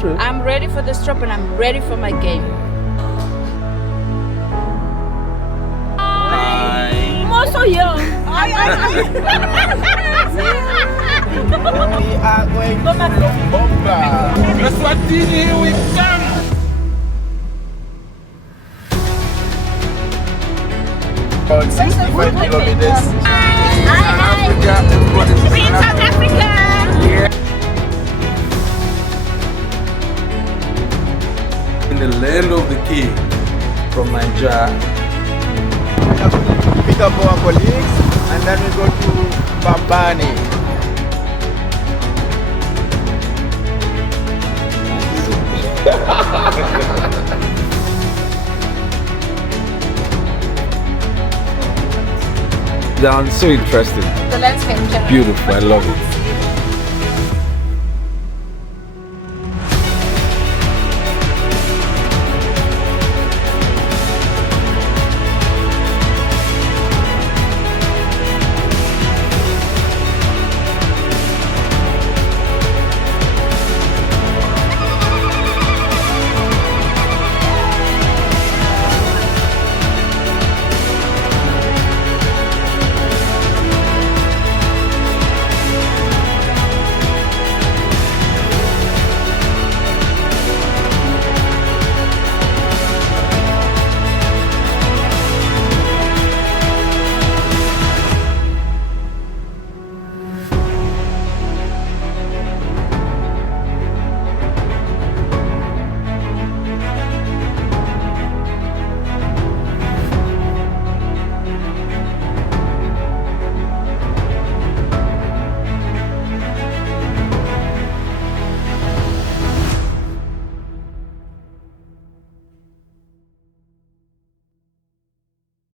true. I'm ready for this trip and I'm ready for my game. I'm also young. We are going to Lobamba. Eswatini, we come! About 65 kilometers. Africa, everybody's In South Africa. Yeah. In the land of the king, from Nigeria. Pick up our colleagues and then we go to Babani. Sounds so interesting. The landscape. Beautiful, I love it.